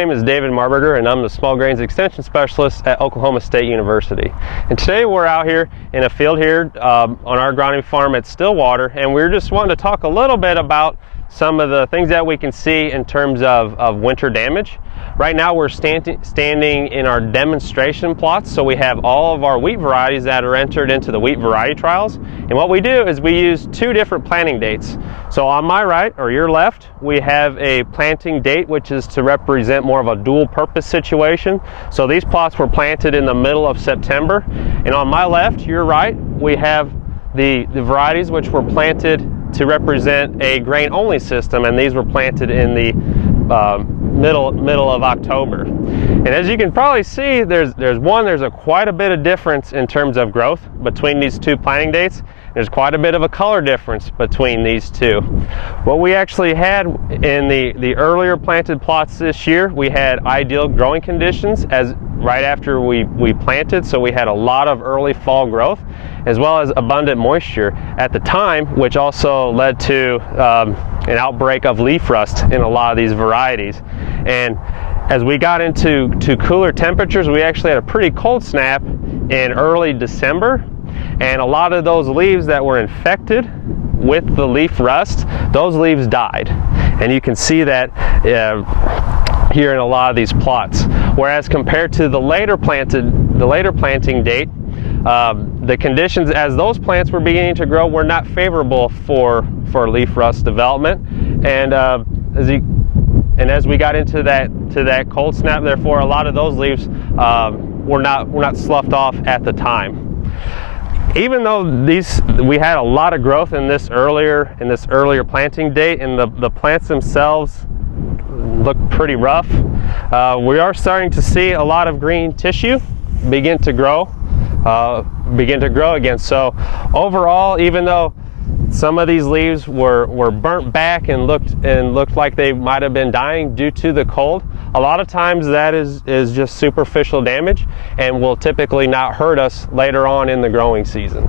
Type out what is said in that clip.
name is David Marburger, and I'm the Small Grains Extension Specialist at Oklahoma State University. And today we're out here in a field here on our agronomy farm at Stillwater, and we're just wanting to talk a little bit about some of the things that we can see in terms of winter damage. Right now we're standing in our demonstration plots, so we have all of our wheat varieties that are entered into the wheat variety trials. And what we do is we use two different planting dates. So on my right, or your left, we have a planting date which is to represent more of a dual purpose situation. So these plots were planted in the middle of September. And on my left, your right, we have the varieties which were planted to represent a grain only system, and these were planted in the middle of October. And as you can probably see, there's quite a bit of difference in terms of growth between these two planting dates. There's quite a bit of a color difference between these two. What we actually had in the earlier planted plots this year, we had ideal growing conditions as right after we planted, so we had a lot of early fall growth as well as abundant moisture at the time, which also led to an outbreak of leaf rust in a lot of these varieties. And as we got into cooler temperatures, we actually had a pretty cold snap in early December, and a lot of those leaves that were infected with the leaf rust, those leaves died. And you can see that here in a lot of these plots. Whereas compared to the later planting date, the conditions as those plants were beginning to grow were not favorable for leaf rust development, and as we got into that cold snap, therefore a lot of those leaves were not sloughed off at the time. Even though we had a lot of growth in this earlier planting date, and the plants themselves look pretty rough, we are starting to see a lot of green tissue begin to grow again. So overall, even though some of these leaves were burnt back and looked like they might have been dying due to the cold, a lot of times that is just superficial damage and will typically not hurt us later on in the growing season.